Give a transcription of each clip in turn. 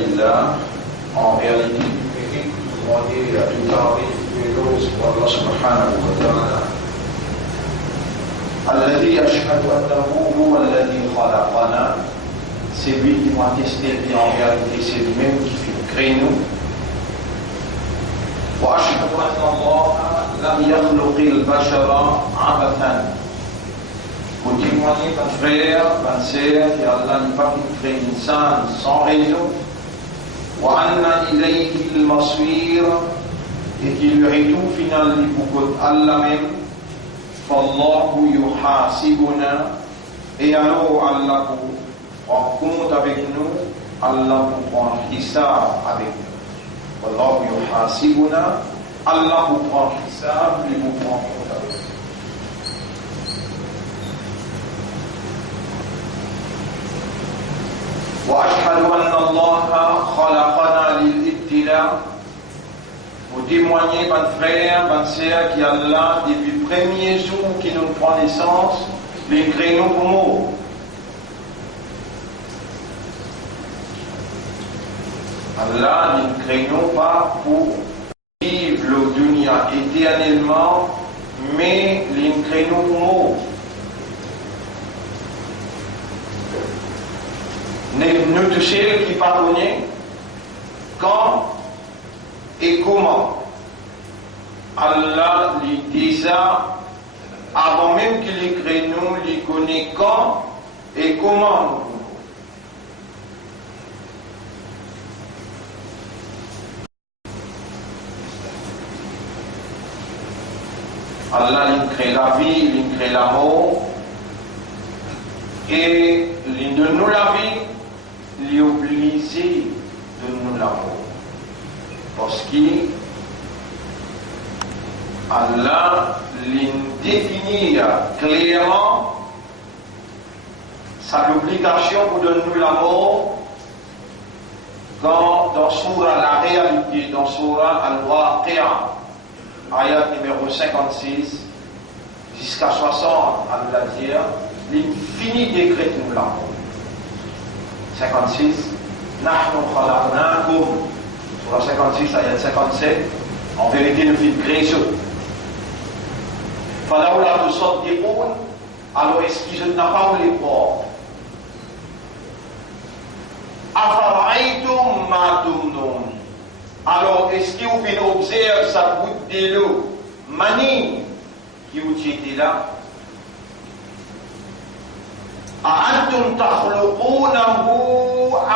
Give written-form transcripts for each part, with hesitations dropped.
lillah, en réalité, il mérite de demander à tout tarif et l'autre pour Allah subhanahu wa ta'ala. Alladhi ashhadu annahu huwa alladhi khalaqana, c'est lui qui m'a attesté qu'en réalité c'est lui-même qui crée nous. Wa ashhadu anna Allah lam yakhluqi al-bashara abathan. Vous témoignez, mon frère, ma sœur, qu'Allah n'est pas créé l'insan sans raison. Wa anna ilayhi al-masir, et qu'il lui retourne finalement pour Allah même. Fallahu yuhasibuna, et alors Allah prend compte avec nous, Allah prend hisab avec nous. Fallahu yuhasibuna, Allah prend hisab, lui prend compte avec nous. وأشهد أن الله خلقنا للابتلاء. Vous témoignez, mon frère, ma sœur, qu'Allah, depuis le premier jour qui nous prend naissance, les crée nous pour mourir. Allah ne crée nous pas pour vivre le dunya éternellement, mais les crée nous pour mourir. Nous tous ceux qui pardonnent quand et comment Allah les déjà avant même qu'il les crée nous, les connaît quand et comment nous. Allah il crée la vie, il crée la mort et il donne nous la vie, il est obligé de nous la mort. Parce que Allah définit clairement sa obligation pour donner nous la mort dans Surah la réalité, dans Surah Al-Waqi'a, ayat numéro 56 jusqu'à 60, Allah dit l'infini décrète nous la mort. 56 Nahnu khalaqnakum, Surah 56, ayat 57, en vérité nous fit créer ce. Falawla tusaddiqun, alors est-ce qu'ils n'ont pas voulu croire? Afara'aytum ma tumnun, alors est-ce que vous pouvez observer sa goutte de l'eau, mani, qui vous était là? أأنتم تخلقونه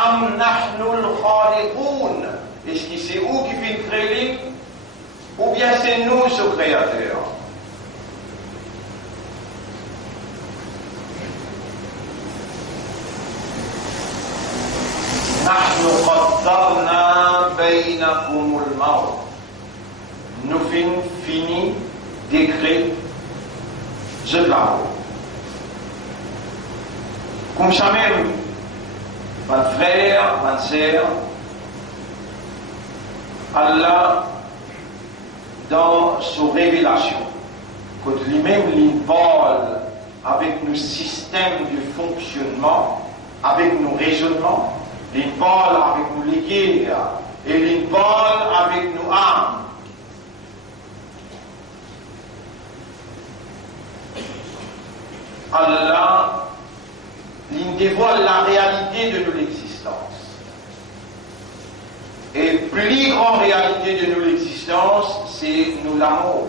أم نحن الخالقون? Est-ce que c'est vous qui faites créer ou bien c'est nous ce créateur? نحن قدرنا بينكم الموت. Nous fini d'écrire ce là. Comme ça même, mon frère, ma sœur, Allah, dans sa révélation, quand lui-même il parle avec nos systèmes de fonctionnement, avec nos raisonnements, il parle avec nos ligues et il parle avec nos âmes. Allah il dévoile la réalité de notre existence. Et plus grande réalité de notre existence, c'est nous l'amour.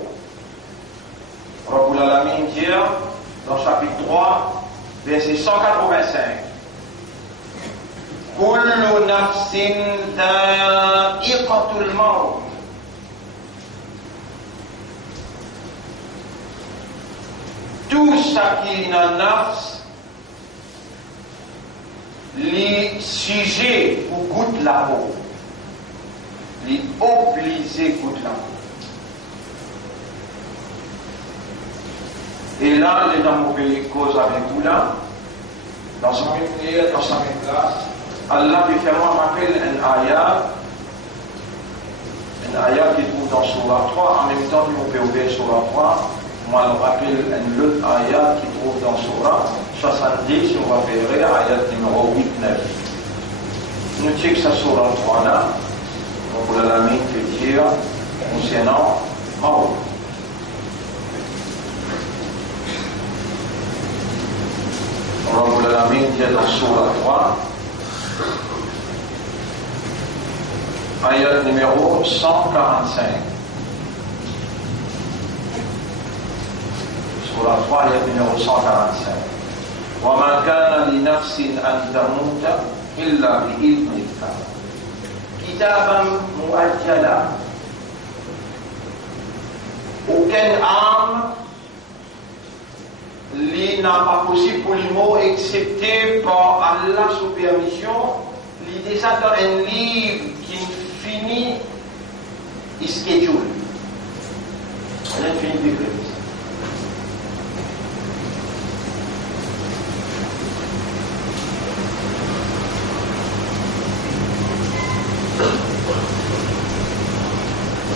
Rabbul Alamin dit dans chapitre 3, verset 185. Kullu nafsin dha'iqatul maut. Tout ce qui est dans nafs, les sujets où goûtent l'amour, les obligés goûtent l'amour. Et là, les dans mauvais cause avec vous là, dans sa même classe, Allah fait faire moi m'appelle un ayat qui trouve dans Surah 3, en même temps qu'on peut ouvrir Surah 3, moi je rappelle un autre ayat qui trouve dans Surah 70, on va faire ayat numéro 8-9. nous check ça sur l'enfant là, pour la lamine que dire concernant Maroc. رب العالمين dit dans Sourate 3, ayat numéro 145. Sourate 3, ayat numéro 145. وما كان لنفس أن تموت إلا بإذن الله كتابا مؤجلا. Aucune âme li n'a pas possible pour les mots excepté par Allah sous permission. Il déjà dans un livre qui finit il schedule. On a fini d'écrire.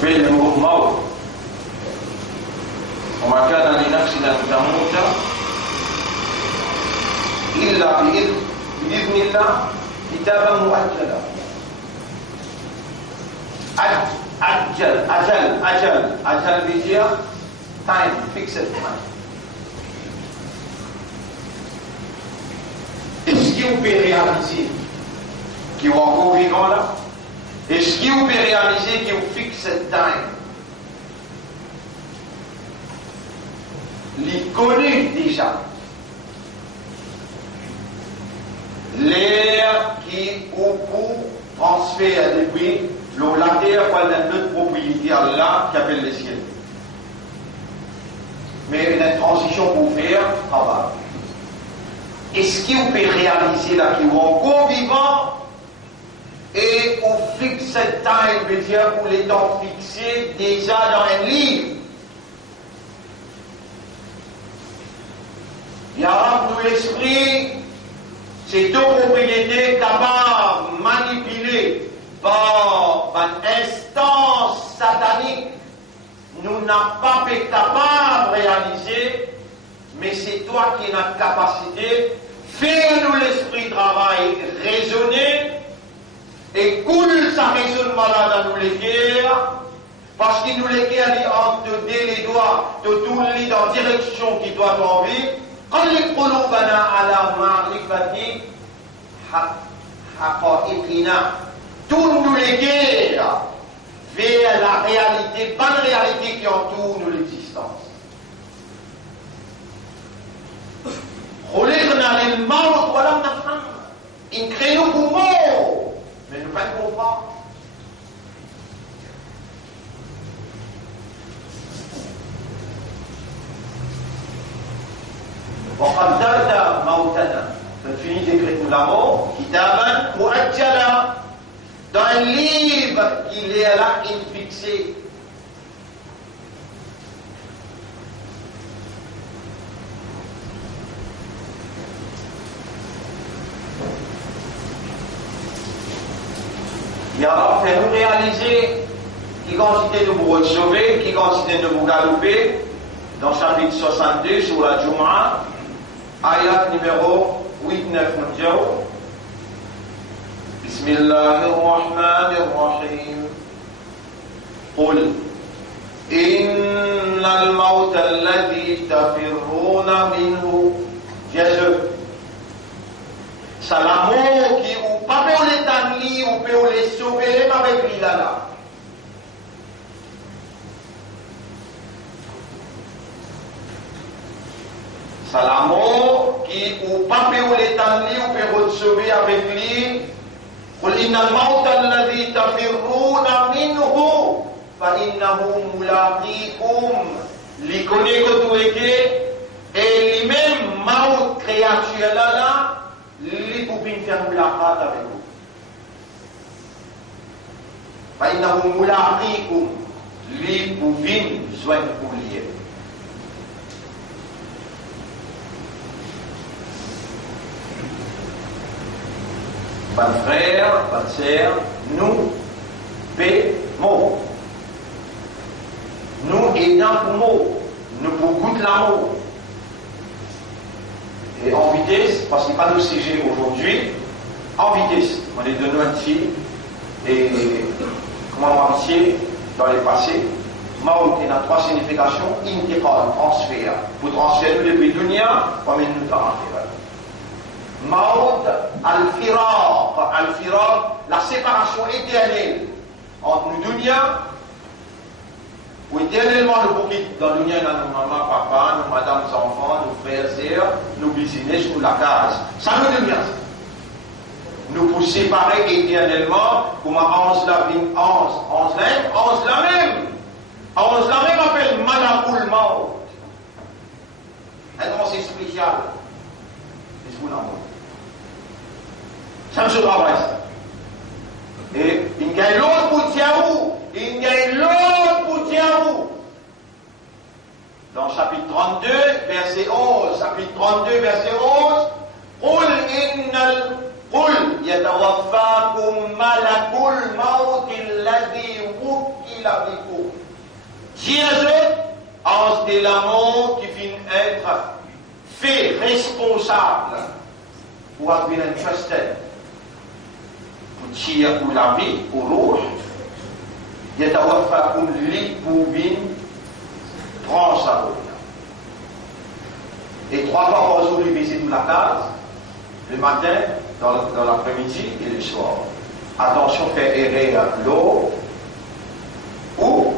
بين الموت وما كان لنفس أن تموت إلا بإذن الله كتابا مؤجلا. أجل بيجي time, fixed time. Est-ce que vous pouvez réaliser qui est encore vivant là? Est-ce que vous pouvez réaliser que vous fixed time? Il connaît déjà l'air qui ou pour transfert depuis la terre par notre propriété Allah qui appelle le ciel. Mais la transition pour faire travail. Est-ce que vous pouvez réaliser là qui est encore vivant et au fixe time veut dire pour les temps fixés déjà dans un livre? Y'a nous l'esprit, c'est deux propriétés capables de manipuler par une instance satanique. Nous n'avons pas été capables de réaliser, mais c'est toi qui as la capacité. Fais-nous l'esprit travail raisonner et coule sa raisonnement là dans nous les guerres, parce qu'il nous les guerres entre les doigts, de tout le lit dans la direction qui doit envie. قلب قلوبنا على معرفة حقائقنا. Tourne-nous les guerres vers la réalité, bonne réalité qui entoure l'existence. خلقنا للموت ولم نفهم. Il crée nous pour mort, mais nous ne pouvons pas. وقدرت موتنا. فالفيني d'écrire la mort كتابا مؤجلا dans un livre qu'il est là fixé. Il a fait nous réaliser qui quantité de vous sauver, qui quantité de vous galoper dans chapitre 62 sur la Jumu'ah. Ayat numéro 8-9 بسم الله الرحمن الرحيم قل إن الموت الذي تفرون منه Jésus c'est l'amour qui ou pas pour les tanlis ou pour les sauver même avec lui là. C'est l'amour qui, ou pas pour l'établir, ou pour le sauver avec lui. قل إن الموت الذي تفرون منه فإنه ملاقيكم. Lui connaît que tout est et lui-même, mort créature là, lui pour venir faire mulaqat avec vous. فإنه ملاقيكم. Lui pour venir joindre pour lier. Pas de frère, pas de sœur, nous paie-mot. Nous aidons pour mot, nous pour goûter l'amour. Et en vitesse, parce qu'il n'y a pas de CG aujourd'hui, en vitesse. On est de nous ici, et comment on va ici, dans les passés, Maout a 3 significations, intiqal, transfert. Pour transférer depuis dunya, comme il nous a Maout, al-firaq, la séparation éternelle entre nous dunya, où éternellement nous bouquets dans le dunya, nos mamans, papa, nos madames, enfants, nos frères, sœurs, nos business, nous la case. Ça nous dunya. Nous pour séparer éternellement, comme 11 la même. 11 la même appelle Malakul Maut. Un conseil spécial. C'est ce qu'on a. Ça me se travaille ça. Et il y a l'autre pour Tiaou. Il y a l'autre pour Tiaou. Dans chapitre 32, verset 11. Chapitre 32, verset 11. قل يتوفاكم ملك الموت الذي وكل بكم. Jésus, ange de la mort qui vient être fait responsable pour avoir une trusted pour tirer pour la vie, pour l'autre. يتوفاكم li pour bien prendre sa route. Et 3 fois par jour, lui visite la case, le matin, dans l'après-midi et le soir. Attention, faire errer l'eau ou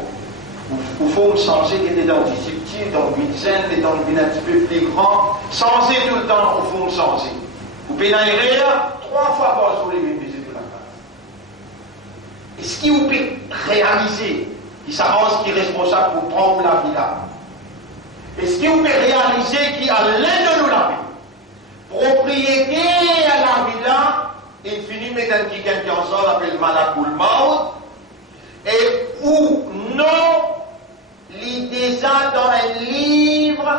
faut changer qui était dans le petit, dans le médecin, dans le un petit peu plus grand, changer tout le temps, il faut changer. Vous pouvez errer 3 fois par jour les visites de la case. Est-ce qu'il vous peut réaliser qui s'avance, qui est responsable pour prendre la vie là? Est-ce qu'il vous peut réaliser qui a l'aide de nous la vie? Propriété à la villa, il finit mettant quelqu'un qui en sort, appelle Malakul Maut, et où non, il déjà dans un livre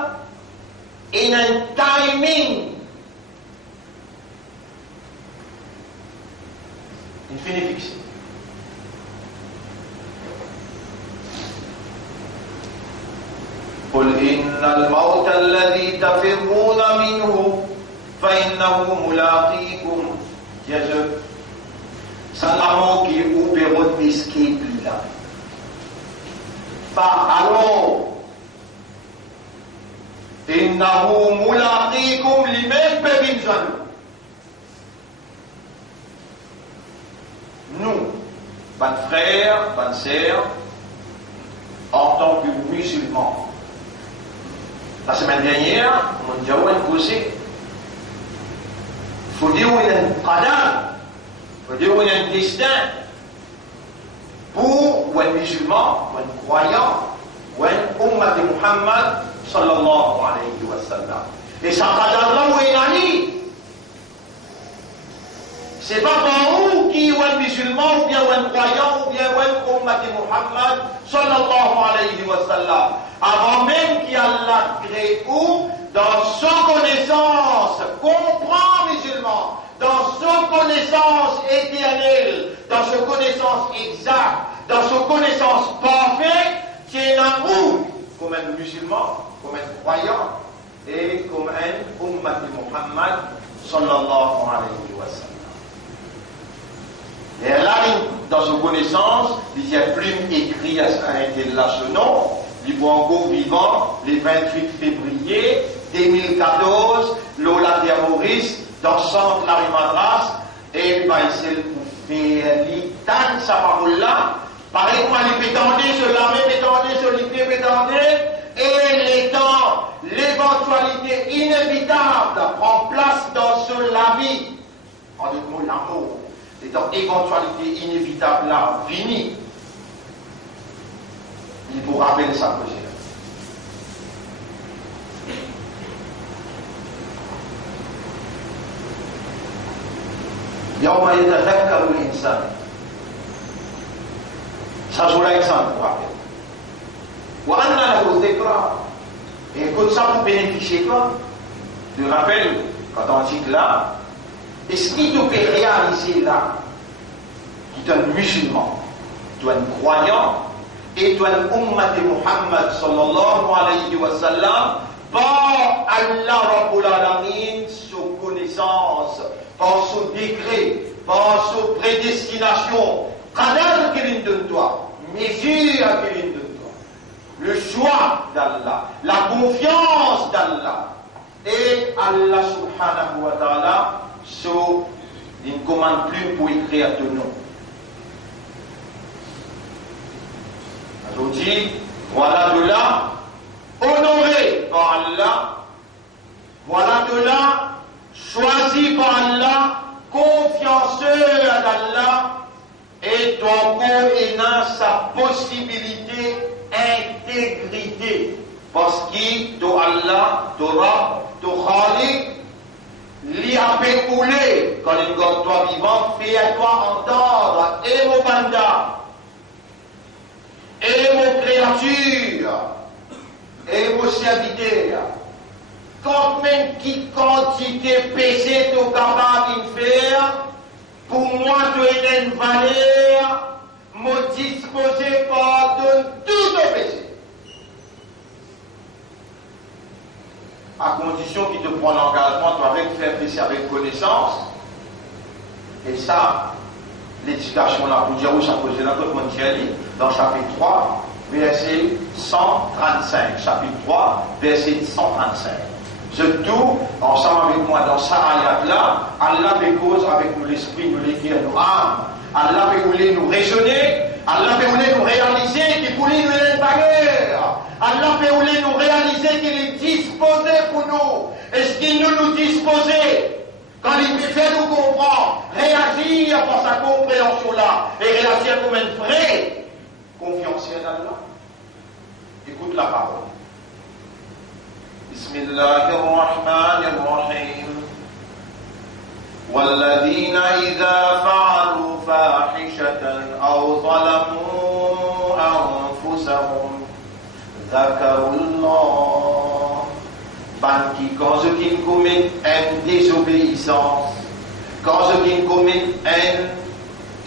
et un timing. Il finit fixé. قل إن الموت الذي تفرون منه فإنه ملاقيكم. Jésus, c'est l'amour qui ouvre d'escape là. Par alors, إنه ملاقيكم lui-même peut venir. Nous, bonnes frères, bonnes sœurs, en tant que musulmans. La semaine dernière, on a dit causé. Il faut dire où il y a un qadar, il faut dire où il y a un destin pour un musulman, un croyant, un ummat de Muhammad sallallahu alayhi wa sallam. Et ça qadar là où il a dit, c'est pas pour vous qui est un musulman, ou bien un croyant, ou bien un ummat de Muhammad sallallahu alayhi wa sallam. Avant même qu'Allah crée où, dans son connaissance, comprend musulman, dans son connaissance éternelle, dans son connaissance exacte, dans son connaissance parfaite, c'est un où, comme un musulman, comme un croyant, et comme un ummat de Muhammad sallallahu alayhi wa sallam. Et là, dans son connaissance, il y a plume écrit à ce nom. Il est encore vivant le 28 février 2014, Lola terroriste dans le centre la rue Madras, et il va essayer de faire l'itane, sa parole là. Pareil, comment il pétendait, se laver, pétendait, se livrer, pétendait, et l'étant, l'éventualité inévitable prend place dans la vie. En d'autres mots, l'amour. L'étant éventualité inévitable là, finie. Il faut rappeler sa projet. يوم يتذكر الإنسان. Ça joue l'exemple pour rappeler. وأن له الذكرى. Et écoute ça pour bénéficier toi. Tu rappelles quand on dit là, est-ce qu'il te peut réaliser là, qui est un musulman, tu es un croyant, et tu es un ummat de Muhammad sallallahu alayhi wa sallam, par Allah Rabbul Alamin, sous connaissance, par son décret, par son prédestination, qadar qu'il donne toi, mesure qu'il donne toi, le choix d'Allah, la confiance d'Allah, et Allah subhanahu wa ta'ala, il ne commande plus pour écrire ton nom. Aujourd'hui, voilà de là, honoré par Allah, voilà de là, choisi par Allah, confianceux d'Allah, et ton corps est dans sa possibilité, intégrité. Parce que ton Allah, ton Rab, ton Khalik, lui a pécoulé, quand il garde toi vivant, fais-toi entendre, et mon banda, et mon créature, et mon serviteur. Quand même qui quantité péché tu es capable de faire, pour moi tu es une valeur, me disposer pardonne tout le péché. À condition qu'il te prend l'engagement, tu avec faire péché avec connaissance. Et ça, l'éducation là, pour dire où ça pose là, tout le monde dans chapitre 3, verset 135. Chapitre 3, verset 135. Surtout, ensemble avec moi dans ça ayat-là, Allah fait cause avec nous l'esprit, nous l'écrire, nous âme. Allah fait nous raisonner, Allah fait nous réaliser qu'il voulait nous donner une bagarre. Allah fait nous réaliser qu'il est disposé pour nous. Est-ce qu'il nous disposé quand il fait nous comprendre, réagir par sa compréhension-là et réagir comme un vrai confiancier d'Allah? Écoute la parole. بسم الله الرحمن الرحيم والذين إذا فعلوا فاحشة أو ظلموا أنفسهم ذكروا الله. Quand ils commettent une désobéissance, quand ils commettent une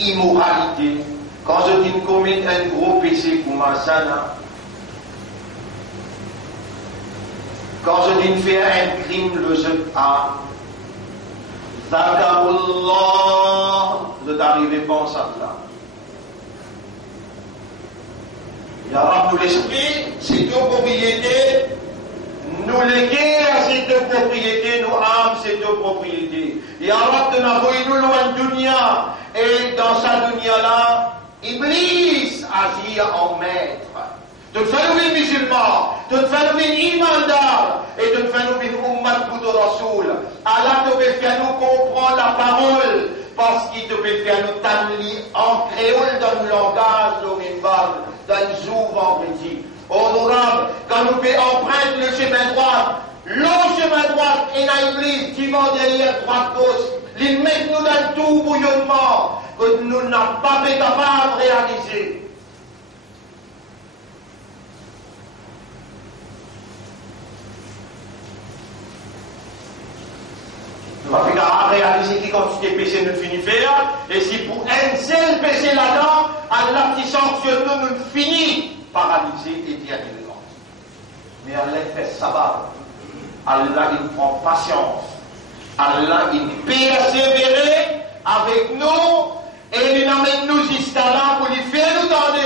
immoralité, quand ils commettent un gros péché comme Asana, quand je dis faire un crime, le jeune âme, Zakarullah, de t'arriver pense à cela. Ya Rab, nous l'esprit, c'est deux propriétés, nous les guerres, c'est deux propriétés, nos âmes, c'est deux propriétés. Ya Rab, de n'envoyer nous loin de dunya, et dans sa dunya là, Iblis agit en maître. De faire nous musulmans, de faire nous imandar et de faire nous ummat pour Rasoul. Allah te peut faire nous comprendre la parole parce qu'il te peut faire nous tanli en créole dans le langage de Minbar, dans le jour vendredi. Honorable, quand nous pouvons emprunter le chemin droit, le chemin droit et la Iblis qui va derrière droite gauche, ils mettent nous dans tout bouillonnement que nous n'avons pas été capables de réaliser. Nous avons réalisé qui quantité de péché nous finit faire, et si pour un seul péché là-dedans, Allah qui sanctionne nous, nous finit paralysé et diabolique. Mais Allah fait sabbat. Allah il prend patience. Allah il persévérer avec nous et il amène nous jusqu'à là pour lui faire nous tendre.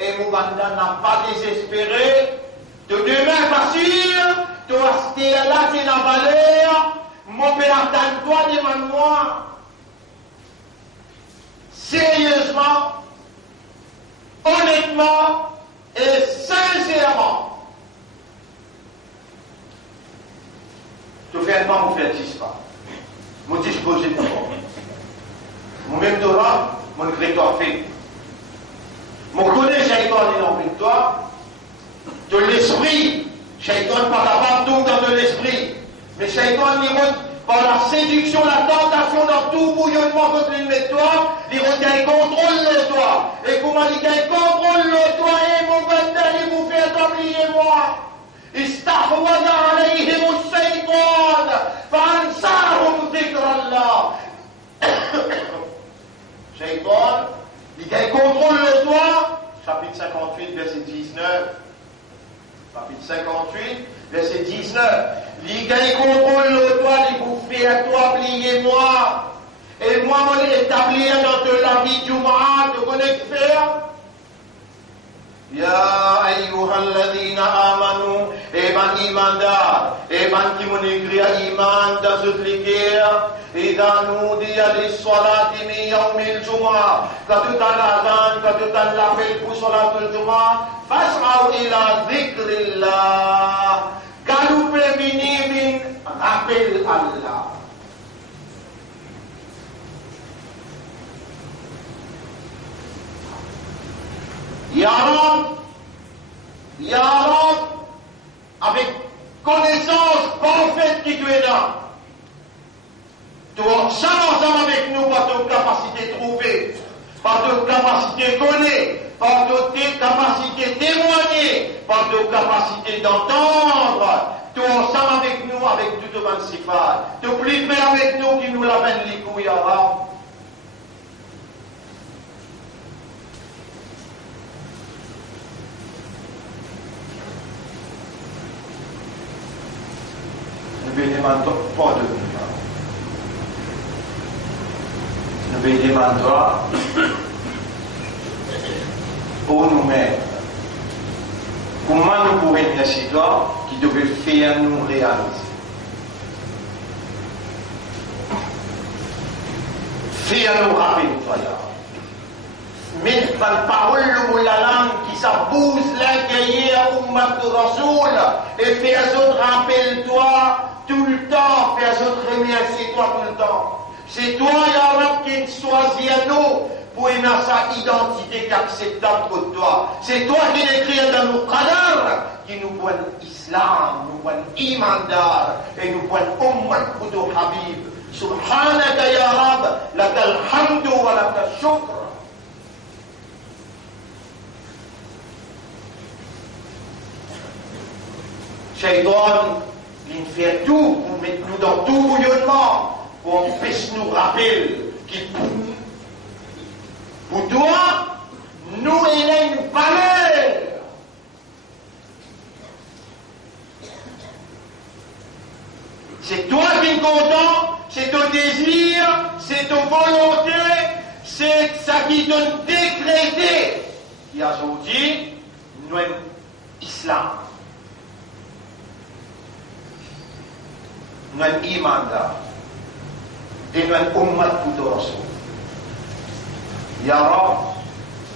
Et Moubanda n'a pas désespéré. De demain, pas sûr, de rester là, c'est la valeur. Mon père attend toi, demande-moi. Sérieusement, honnêtement et sincèrement. Tu fais un pas, vous faites 10 pas. Vous disposez de toi. Vous-même, Torah, mon créateur fait. Mon connaît, Shaitan est dans victoire. De l'esprit, Shaitan pas capable de tout dans de l'esprit. Mais Shaitan, il monte par la séduction, la tentation dans tout bouillonnement contre une toi, il regagne contrôle de toi. Et comment il gagne contrôle de toi, et mon bandal, il vous fait oublier moi. استحوذ عليهم الشيطان فأنساهم ذكر الله. Shaitan, il gagne contrôle de toi. Chapitre 58, verset 19. Chapitre 58, verset 19. Il gagne contrôle de toi, il vous fait à toi, oubliez-moi. Et moi, on établir dans la vie du Jumu'ah, de connaître faire. Ya ayyuhalladhina amanu, eban imandar, eban qui m'ont écrit à iman dans ce cliqueur, et dans nous dit à l'issolati mi yawmil Jumu'ah, quand tu t'en l'azan, quand tu t'en l'appel pour solatul Jumu'ah, fas'aw ila dhikrillah, galoupé mini rappel Allah. Ya Rab, avec connaissance parfaite qui tu es là, tu ensemble avec nous par ta capacité de trouver, par ta capacité de connaître, par ta capacité de témoigner, par ta capacité d'entendre, tu ensemble avec nous avec toute ta sifat, tu plus près avec nous qui nous l'amène les couilles, Ya Rab. Ne demande pas de nous. Ne demande pas pour nous-mêmes. Comment nous pouvons être toi qui devait faire nous réaliser? Faire nous rappeler, toi, mais par parole de la langue qui s'abouse l'intérieur ou de Rasoul et faire autres rappelle-toi tout le temps, faire autres remercier-toi tout le temps. C'est toi, Ya Rab, qui choisis à nous pour une sa identité qui est acceptable pour toi. C'est toi qui l'écris dans nos qadar, qui nous voit l'islam, nous voit l'imandar et nous voit l'ummat pour ton Habib. Subhanaka Ya Rab, lakal hamdu wa lakal shukr. Shaitan, il fait tout pour mettre nous dans tout bouillonnement, pour empêcher nous rappeler qu'il pour toi, nous il a une valeur. C'est toi qui es content, c'est ton désir, c'est ton volonté, c'est ça qui te décrété. Il a sorti, nous sommes islam. Nous sommes imanda. Et nous sommes ummat pour toi. Ya Rab,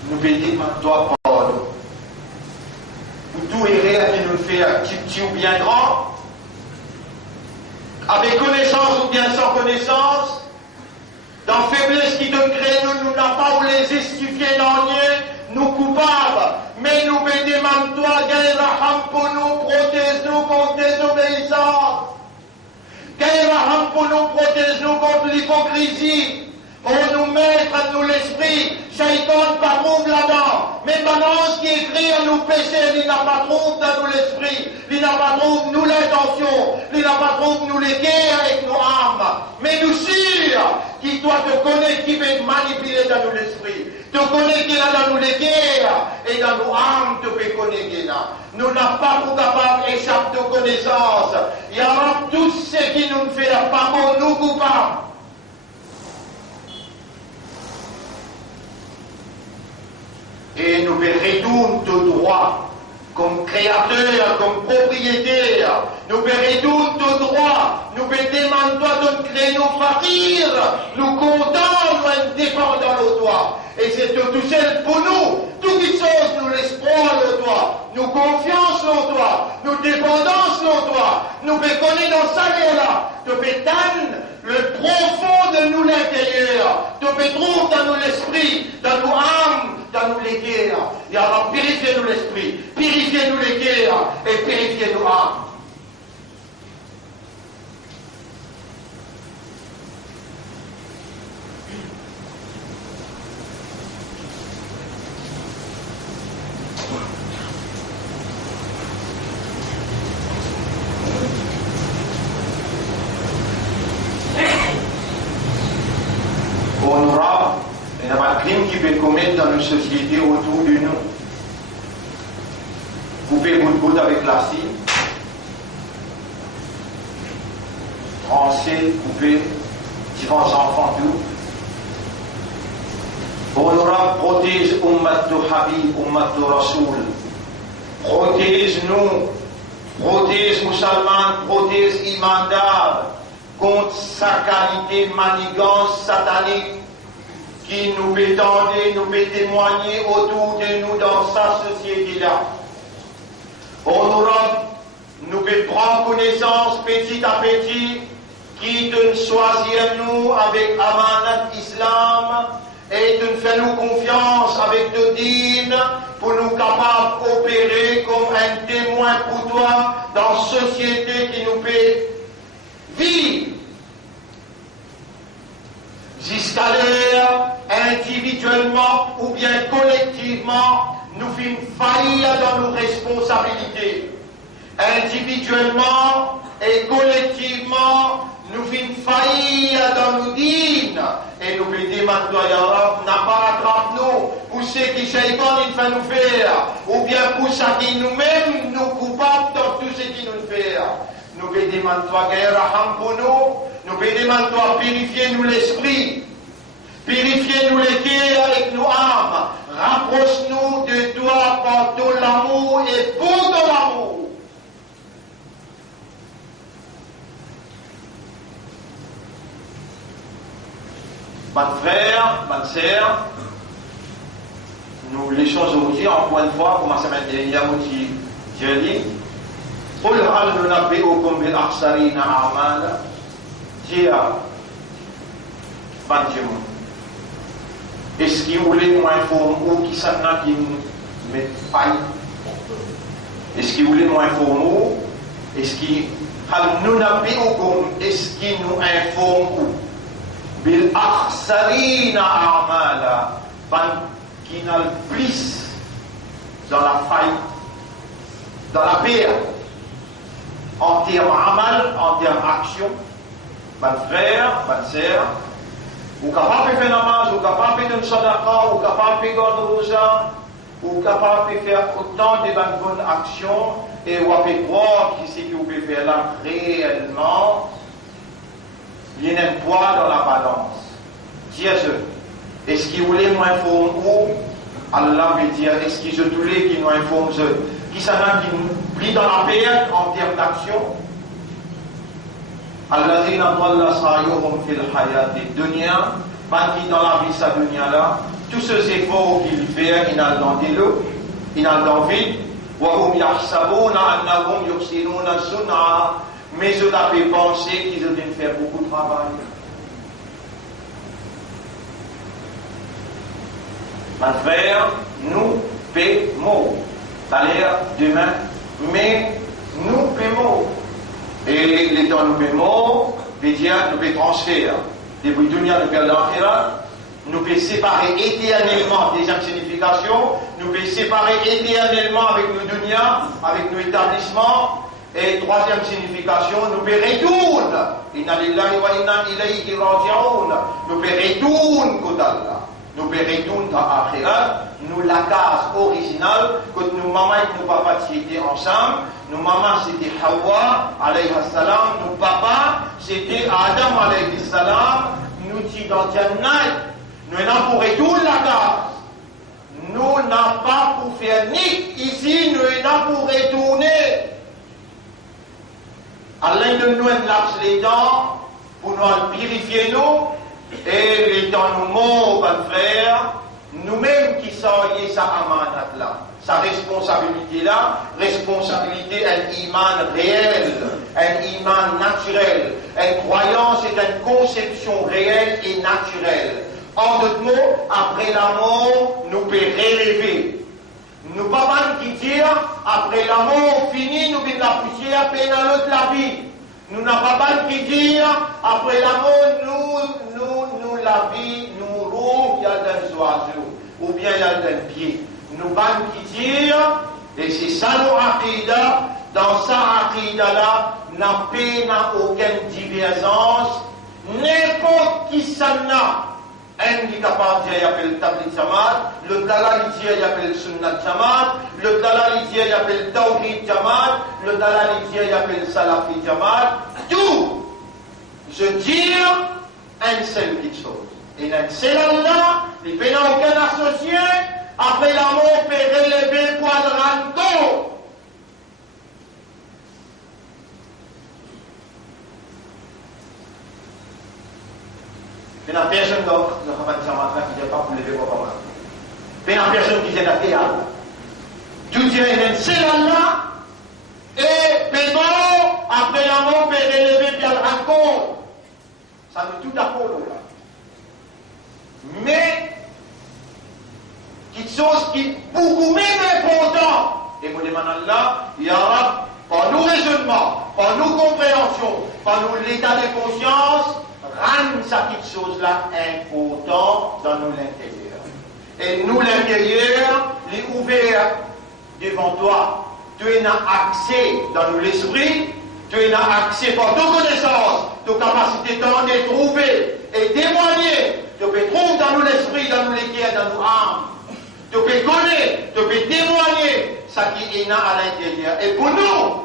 nous bénissons toi, Paul. Pour tout erreur qui nous fait petit ou bien grand, avec connaissance ou bien sans connaissance, dans faiblesse qui te crée, nous n'avons pas ou les justifier dans nous coupables, mais nous bénissons toi, gagne raham pour nous, protège-nous contre désobéissance. Gagne raham pour nous, protège-nous contre l'hypocrisie. On nous met à nous l'esprit, Shaitan pas trouve là-dedans. Mais maintenant, ce qui est écrit à nous pécher, il n'a pas trouvé dans nous l'esprit, il n'a pas trouvé nous l'intention, il n'a pas trouvé nous les guerres avec nos âmes. Mais nous sûrs, qui toi te connaît, qui veut manipuler dans nous l'esprit, te connaît qui est dans nous les guerres, et dans nos âmes te peut connaître qui est là. Nous n'avons pas pour capable d'échapper de connaissance. Il y a tout ce qui nous fait la pas bon, nous coupables. Et nous retournons de droit, comme créateur, comme propriétaire. Nous retournons de droit, nous demandons toi de créer nos fakirs, nous comptons, nous dépendons de toi. Et c'est tout seul pour nous. Toutes les choses, nous l'espoir de toi, nous confiance en toi, nous dépendance en toi, nous reconnaissons dans ça là, de pétane le profond de nous l'intérieur, de trouver dans nous l'esprit, dans nos âmes, dans nous les guerres. Et alors purifiez-nous l'esprit, purifiez-nous les guerres et purifiez-nous âmes. Honorable, il n'y a pas de crime qui peut commettre dans une société autour de nous. Couper bout avec la scie, trancher, couper, différents enfants, tout. Honorable, protège Ummatou Habib, Ummatou Rasoul. Protège-nous, protège musulmans, protège imandab contre sa qualité manigance satanique qui nous peut tendre, nous peut témoigner autour de nous dans sa société-là. Honorable, nous peut prendre connaissance petit à petit qui de choisir nous avec Amanat Islam et de faire nous confiance avec le dîn pour nous capables d'opérer comme un témoin pour toi dans la société qui nous fait vivre. Jusqu'à l'heure, individuellement ou bien collectivement, nous faisons faillir dans nos responsabilités. Individuellement et collectivement, nous faisons faillir dans nos dînes. Et nous disons maintenant, Ya Rab, n'a pas rattrapé-nous pour ce que Shaitan fait nous faire, ou bien pour ce qui nous-mêmes nous coupables dans tout ce qui nous fait. Nous demandons maintenant, Raham pour nous, nous demandons toi, purifiez-nous l'esprit, purifiez-nous les cœurs avec nos âmes, rapproche-nous de toi par ton amour et pour ton amour. Mon frère, ma sœur, nous laissons aujourd'hui encore une fois, comme ça m'a dit, il y a moitié, j'ai dit, قل هل ننبئكم بالأخسرين أعمالا Dia Banjemo. Est-ce qu'il voulait nous informer ou qui s'en a qui met faille? Est-ce qu'il voulait nous informer? Est-ce qu'il nous est-ce qu'il nous informe bil akhsarina a'mala qui n'a le plus dans la faille, dans la perte en termes amal, en termes action. Mon frère, ma sœur, ou capable de faire namaz, ou capable de faire une sadaqa, ou capable de faire une rosa, ou capable de faire autant de bonnes actions, et vous pouvez croire que ce que vous pouvez faire là réellement, il y a un poids dans la balance. Dieu, est-ce qu'il voulait nous informer? Allah veut dire, est-ce qu'il voulait qu'il nous informe? Qui s'en a qui nous plie dans la perte en termes d'action? الذين ضل سعيهم في الحياة الدنيا, qui dans la vie sa dunya là, tous ces efforts qu'il fait, il a dans de l'eau, il a dans le vide, وهم يحسبون أنهم يحسنون صنعا, mais je l'ai fait penser qu'ils ont dû faire beaucoup de travail. Mon frère, nous paiement, c'est-à-dire demain, mais nous paiement. Et les temps nous paiement, veut dire nous pouvons transférer. Depuis dunya nous perdons l'akhirah, nous pouvons séparer éternellement. Deuxième signification, nous pouvons séparer éternellement avec nos dunya, avec nos établissements. Et troisième signification, nous pouvons retourner. Inna lillahi wa inna ilayhi raji'un. Nous pouvons retourner côté Allah. Nous pouvons retourner dans l'akhirah. Nous la case originale que nos mamans et nos papas étaient ensemble. Nos mamans c'était Hawa alayhi salam, nos papas c'était Adam alayhi salam. Nous étions dans Jannat. Nous n'avons pour retourner la case. Nous n'avons pas pour faire ni ici, nous n'avons pour retourner. Allah nous lâche les dents pour nous purifier nous et les dents nous morts, mon frère. Nous-mêmes qui sommes sa amanat là, sa responsabilité là, responsabilité, un iman réel, un iman naturel. Une croyance est une conception réelle et naturelle. En d'autres mots, après la mort, nous pouvons relever. Nous ne pouvons pas dire, après la mort finie, nous pouvons la poussière, après l'autre la vie. Nous n'avons pas dire, après la mort, nous la vie, nous roule, il y a des oiseaux, ou bien il y a des pieds. Nous ne pouvons pas dire, et c'est ça nos aqidah, dans sa aqidah là, n'a aucune divergence, n'importe qui s'en a. Un qui est capable de dire, il appelle Tabligh Jamaat, le Dalal il dit, il appelle Sunnat Jamaat, le Dalal il dit, il appelle Tawhid Jamaat, le Dalal il dit, il appelle Salafi Jamaat. Tout, je dis une seule petite chose. C'est là, il n'y a aucun associé, après la mort, peut relever quadranto. Il y a personne d'autre, qui n'est pas pour lever quoi. Il y a personne qui est à théâtre. Tout est c'est là, et paiement, après la mort, peut relever bien le raconte. Ça veut tout d'accord là. Mais, quelque chose qui est beaucoup même important, et vous demandez là, il y aura, par nos raisonnements, par nos compréhensions, par nos l'état de conscience, rendre cette chose-là important dans nous l'intérieur. Et nous l'intérieur, les ouvert devant toi. Tu as accès dans l'esprit, tu as accès par tes connaissances, tes capacités de trouver et témoigner. Tu peux trouver dans nous l'esprit, dans nous les cœurs, dans nos âmes. Tu peux connaître, tu peux témoigner ce qui est à l'intérieur. Et pour nous,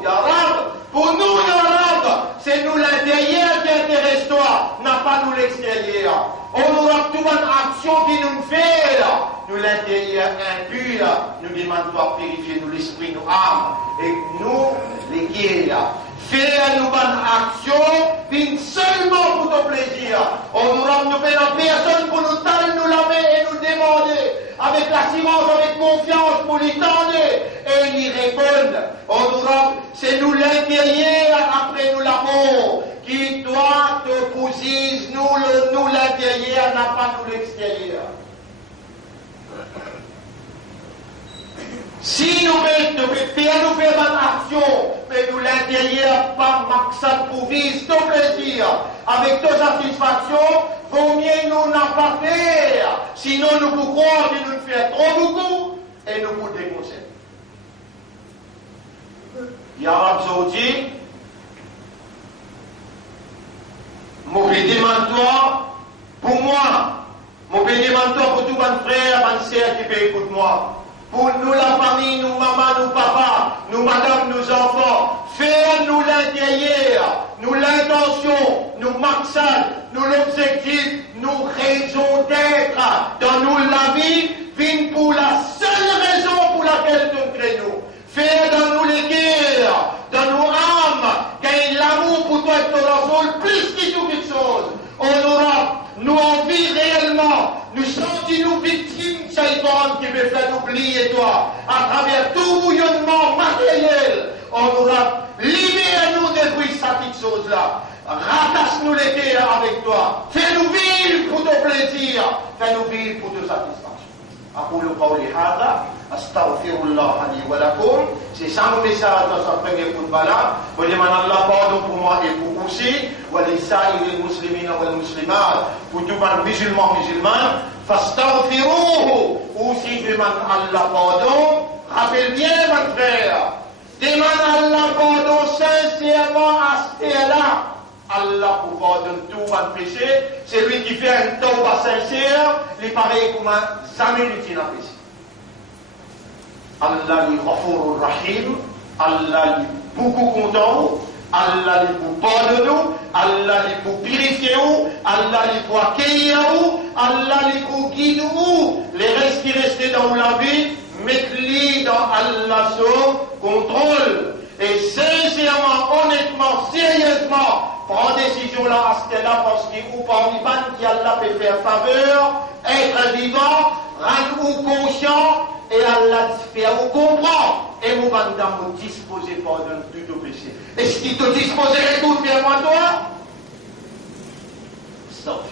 c'est nous l'intérieur qui intéresse toi, n'a pas nous l'extérieur. On aura toute une action qui nous fait là. Nous l'intérieur impur, nous demandons toi purifier nous l'esprit, nous âmes, et nous les cœurs. Faire une bonne action, puis seulement pour ton plaisir. On nous fait la personne pour nous tendre nous la main et nous demander, avec l'assurance, avec confiance, pour lui tendre et lui répondre. On nous c'est nous l'intérieur après nous l'amour, qui doit te poser, nous l'intérieur, n'a pas nous l'extérieur. Si nous faisons une action, mais nous l'intérieur, pas maximum pour vivre ton plaisir, avec ta satisfaction, vaut mieux nous n'en pas faire. Sinon, nous pouvons croire que nous faisons trop beaucoup et nous pouvons déconseiller. Yarab Saoudi, mon demande-toi pour moi, mon demande-toi pour tous mes frères, mes sœurs qui peuvent écouter moi. Pour nous, la famille, nous, maman, nous, papa, nous, madame, nous, enfants, faire nous l'intérieur, nous l'intention, nous, maxal, nous, l'objectif, nous, raison d'être dans nous, la vie, vient pour la seule raison pour laquelle nous créons. Faire dans nous les guerres, dans nos âmes, gagner l'amour pour toi et ton enfant, plus que toute chose. On aura, nous envie réellement, nous sentons-nous victimes de Shaitan qui veut faire oublier toi, à travers tout bouillonnement matériel. On aura libéré-nous depuis cette chose-là. Rattache-nous les cœurs avec toi. Fais-nous vivre pour ton plaisir. Fais-nous vivre pour ta satisfaction. أقول قولي هذا أستغفر الله لي ولكم. C'est ça mon message dans ce premier coup de balade. Je demande Allah pardon pour moi et pour aussi. ولسائر المسلمين والمسلمات. Pour tout le musulman. فاستغفروه. Aussi je demande Allah pardon. Rappelle bien mon frère. Demande Allah pardon sincèrement à ce là. Allah pour pardonner tout un péché, c'est lui qui fait un tawbah sincère, il paraît comme un jamais l'utile à péché. Allah est Ghafour Rahim, Allah est beaucoup content, Allah est pour pardonner, Allah est pour purifier, Allah est pour accueillir, Allah est pour guider, les restes qui restent dans la vie, mettez-les dans Allah son contrôle. Et sincèrement, honnêtement, sérieusement, prends décision là à ce là parce qu'il ou parmi qui Allah peut faire faveur, être vivant, rendre-vous conscient et Allah te faire vous comprendre. Et vous madame vous disposer pour de tout péché. Est-ce qu'il te disposerait tout bien moi toi? Stop.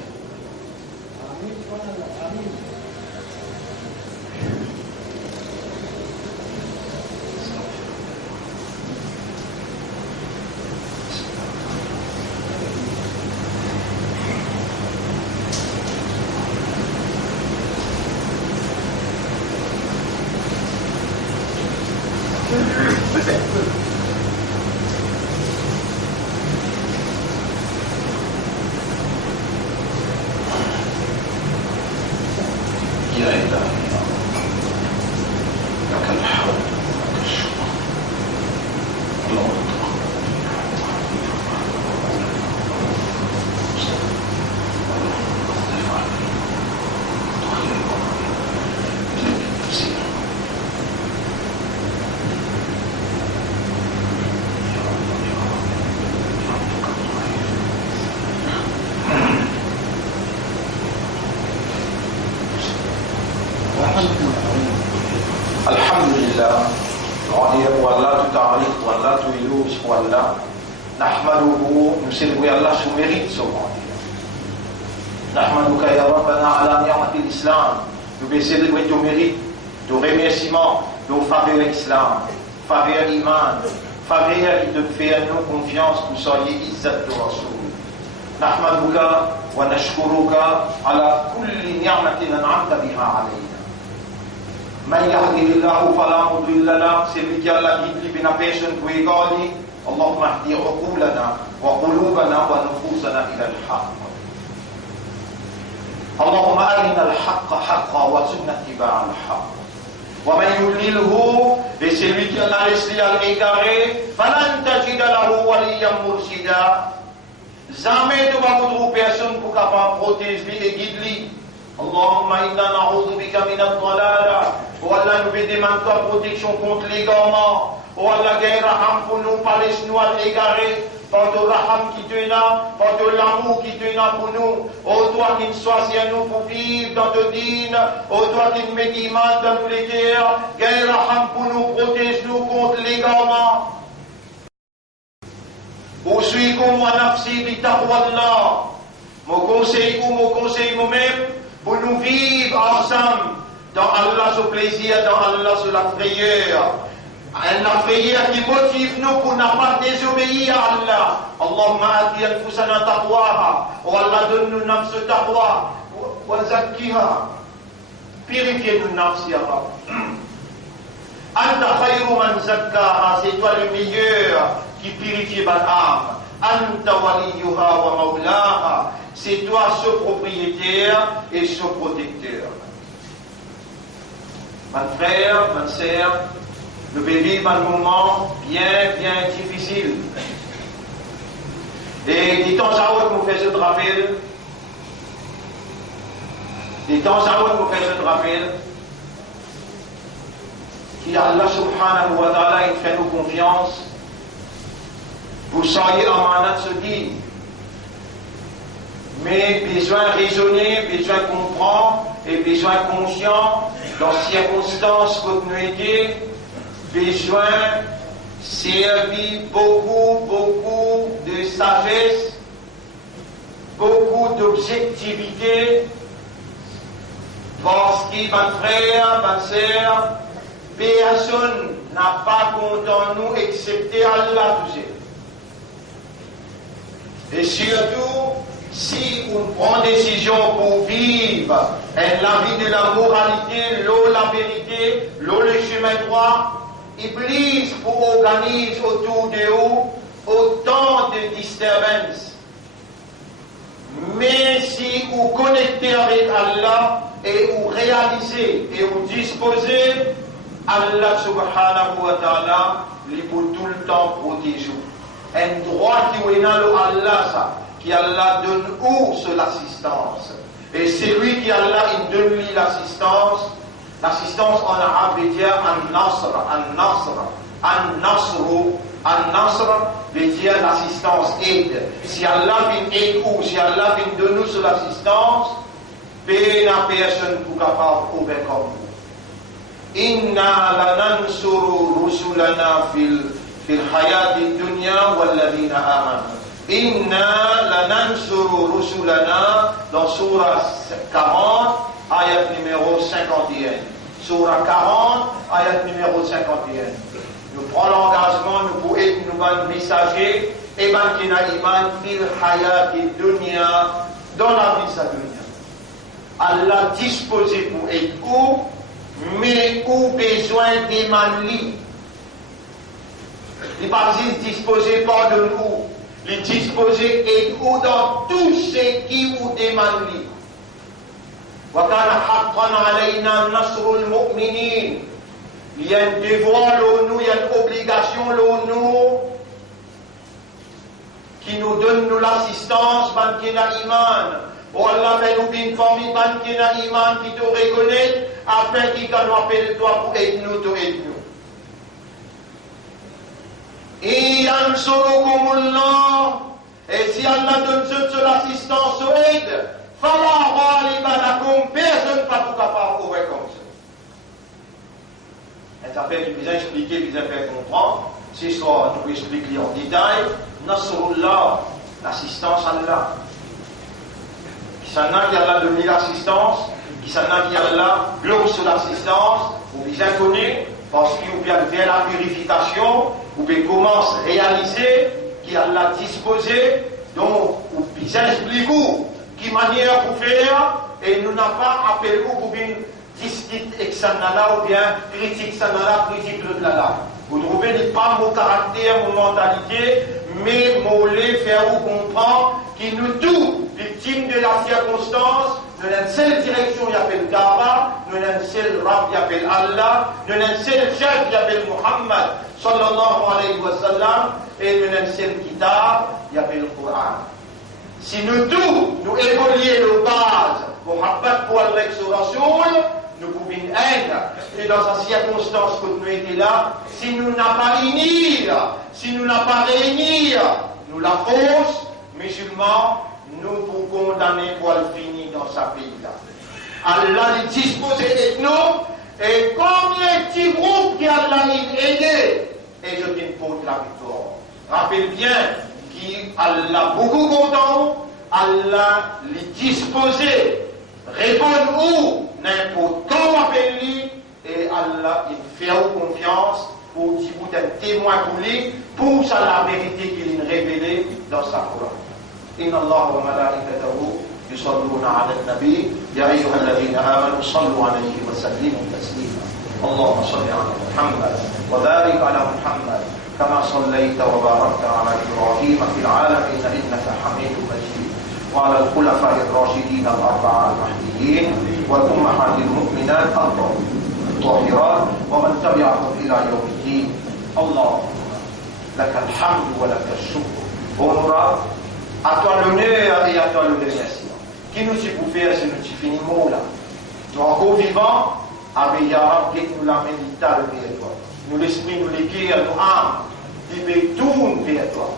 Alhamdulillah, Allah tout ta'arif, Allah tout ilous, Allah, Nahmaduhu, nous célébrons Allah sous mérite, Nahmaduka ya Rabbana ala ni'mati l'Islam, nous vais célébrer ton mérite, ton remerciement, ton faveur l'Islam, faveur l'iman, faveur qui te fait à nous confiance pour soyez izzat de Rasoul. Nahmaduka wa nashkuruka ala kulli ni'matin an'amta biha alayna. Man yahdihillahu fala mudilla lahu, c'est lui qui a la guide, il n'a personne pour égaler. Allahumma hdi uqulana wa qulubana wa nufusana ila al-haqq. Allahumma arina al-haqqa haqqa wa sunna ittiba' al-haqq. Wa man yudlilhu, et c'est lui qui a laissé à l'égarer, falan tajida lahu waliyan mursida. Jamais tu vas trouver personne pour capable protéger et guider. Allahumma inna na'udhu bika min ad-dalala. Oh Allah, nous demandons ta protection contre l'égarement. Oh Allah, gagne raham pour nous, pas laisse-nous à l'égarer. Par ton raham qui te n'a, par ton l'amour qui te n'a pour nous. Oh toi qui nous choisis nous pour vivre dans te dîne. Oh toi qui nous mets iman dans tous les cœurs. Gagne raham pour nous, protège-nous contre l'égarement. Usikum wa nafsi bi taqwallah. Mon conseil moi-même pour nous vivre ensemble dans Allah ce plaisir, dans Allah sur la prière. La prière qui motive nous pour ne pas désobéir à Allah. Allahumma ati anfusana taqwaha. Oh Allah, donne-nous nafs taqwa. Wa zakkiha. Purifiez-nous nafs ya Rab. Anta khayru man zakkaha. C'est toi le meilleur qui purifie ma âme. Anta waliyuha wa maulaha. C'est toi ce propriétaire et ce protecteur. Mon frère, ma sœur, je vais vivre un moment bien difficile. Et des temps à autre, nous faisons de rappel. Des temps à autre, nous faisons de rappel. Qui Allah subhanahu wa ta'ala, il fait nous confiance. Vous soyez en mandat de se dire. Mais besoin de raisonner, besoin de comprendre et besoin de conscient dans les circonstances que nous étions, besoin de servir beaucoup de sagesse, beaucoup d'objectivité, parce que, mon frère, ma sœur, personne n'a pas content nous excepté Allah tout seul. Et surtout, si on prend décision pour vivre la vie de la moralité, la vérité, le chemin droit, Iblis pour organiser autour de vous autant de disturbances. Mais si vous connectez avec Allah et vous réalisez et vous disposez, Allah subhanahu wa ta'ala, il peut tout le temps protéger. Un droit qui est dans Allah, ça. Qui Allah donne où sur l'assistance. Et c'est lui qui Allah il donne lui l'assistance. L'assistance en arabe veut dire an-nasr, veut dire l'assistance, aide. Si Allah vient aide ou si Allah vient donner nous sur l'assistance, personne pour capable de faire comme vous. Inna lanansuru rusulana fil hayati dunya walladhina amanu. Inna lanansuru rusulana dans Surah 40, ayat numéro 51. Surah 40, ayat numéro 51. Nous prenons l'engagement, nous pouvons être nous messagers, et qui n'a iman fil hayati dunya, dans la vie de sa dunya. Allah disposé pour être où, mais où besoin d'iman li. Il pas disposé pas de nous. Il disposé et où dans tout ce qui vous demande. Wa kana haqqan alayna nasrul mu'minin. Il y a un devoir, il y a une obligation, qui nous donne l'assistance, qui n'a iman. Oh Allah, mais nous bien famille, qui n'a iman, qui te reconnaît, afin qu'il nous appelle toi pour aider nous, to aider nous. Et si Allah donne cette l'assistance ou aide, personne ne va pas capable de faire comme ça. Ça fait qu'il vous a expliqué, vous a fait comprendre. C'est soit nous expliquer en détail. Nasrullah, l'assistance à Allah. Qui s'en a qui Allah donné l'assistance, qui s'en a qui Allah bloque sur l'assistance, ou bien connu, parce qu'il vous bien faire la purification, ou bien commence à réaliser qui Allah disposé, donc ou bien explique qui manière pour faire, et nous n'avons pas appelé pour bien discuter avec Sanala ou bien critique Sanala, critique le là. Vous trouvez pas mon caractère, mon mentalité, mais mon lait faire vous comprendre que nous tous, victimes de la circonstance, nous avons une seule direction qui appelle Kaaba, nous avons une seule Rab qui appelle Allah, nous avons une seule chef qui appelle Muhammad sallallahu alayhi wa sallam, et nous avons une seule kitab qui appelle le Coran. Si nous tous, nous évoluons nos bases, Muhammad pour Allah sur Rasoul, nous pouvons être, et dans la circonstance que nous étions là, si nous n'avons pas réuni, nous la force, musulmans, nous pouvons condamner pour le finir dans sa pays là. Allah est disposé de nous, et combien de petits groupes qui Allah a aidé, et je t'impose la victoire. Rappelle bien qu'Allah beaucoup content, Allah est disposé, répondre où, n'importe quand appelle-lui, et Allah il fait confiance pour dire vous êtes témoin pour lui, pour ça la vérité qu'il a révélée dans sa Coran. إن الله وملائكته يصلون على النبي يا أيها الذين آمنوا صلوا عليه وسلموا تسليما اللهم صل على محمد وبارك على محمد كما صليت وباركت على إبراهيم في العالمين إنك حميد مجيد وعلى الخلفاء الراشدين الأربعة المهديين والأمهات المؤمنات الطاهرات ومن تبعهم إلى يوم الدين اللهم لك الحمد ولك الشكر ونرى à toi l'honneur et à toi le remerciement. Qui nous y pour faire, c'est nous qui finissons là. Nous encore vivants, avec Yarab, qui nous l'amène l'état vers toi. Nous l'esprit, nous l'équerre, nous âmes, qui veut tout vers toi.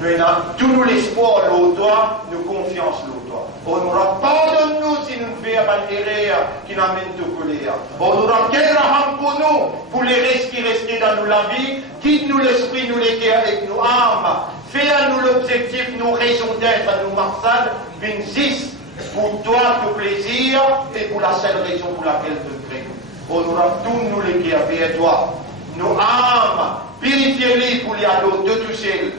Nous avons tout nous l'espoir, l'eau toi, nous confiance, l'eau toi. On nous pardonne-nous si nous faisons une erreur qui n'amène de colère. On nous quel raham pour nous, pour les restes qui restent dans nous la vie, quitte nous l'esprit, nous l'équerre avec nos âmes. Fais à nous l'objectif, nos raisons d'être, à nous Marsal, 26, pour toi, ton plaisir, et pour la seule raison pour laquelle tu crées. On aura tous nous les guerres vers toi. Nos âmes, purifiez-les pour les ados de tout seul.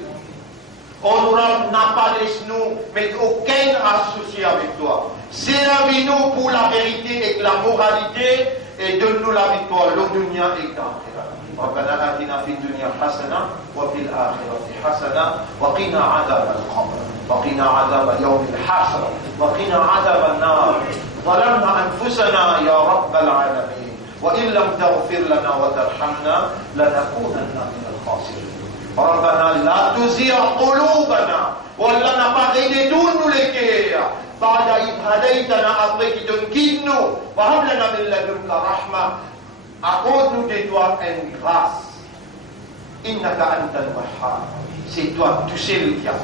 On n'a pas laissé nous, mais aucun associé avec toi. Servis-nous pour la vérité et la moralité, et donne-nous la victoire, l'Odunia et l'Akhira. ربنا آتنا في الدنيا حسنة وفي الآخرة حسنة وقنا عذاب القبر وقنا عذاب يوم الحسرة وقنا عذاب النار ظلمنا أنفسنا يا رب العالمين وإن لم تغفر لنا وترحمنا لنكونن من الخاسرين ربنا لا تزغ قلوبنا ولا نبغي دون لك بعد إذ هديتنا après qui donne guide-nous وهب لنا من لدنك رحمة accorde-nous de toi une grâce. Innaka anta al-wahhab. C'est toi, tu sais le diable.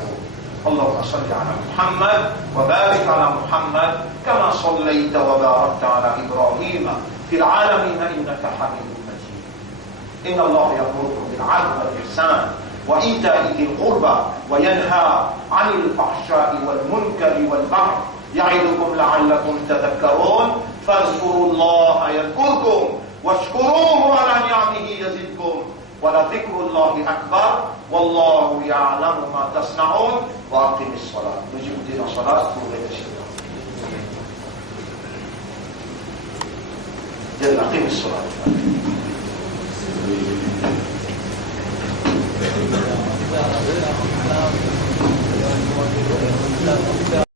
Allahumma salli ala Muhammad wa barik ala Muhammad kama sallaita wa barakta ala Ibrahim fi al-alamin innaka hamidun majid. Inna Allah ya'murukum bil 'adli wal ihsan wa ita'i dhil qurba wa yanha 'anil fahsha'i wal munkari wal baghi ya'idukum la'allakum tadhakkarun fadhkurullaha yadhkurkum واشكروه على نعمه يزدكم ولذكر الله أكبر والله يعلم ما تصنعون وأقم الصلاة نجيب دين الصلاة وغير الشيطان يلا أقم الصلاة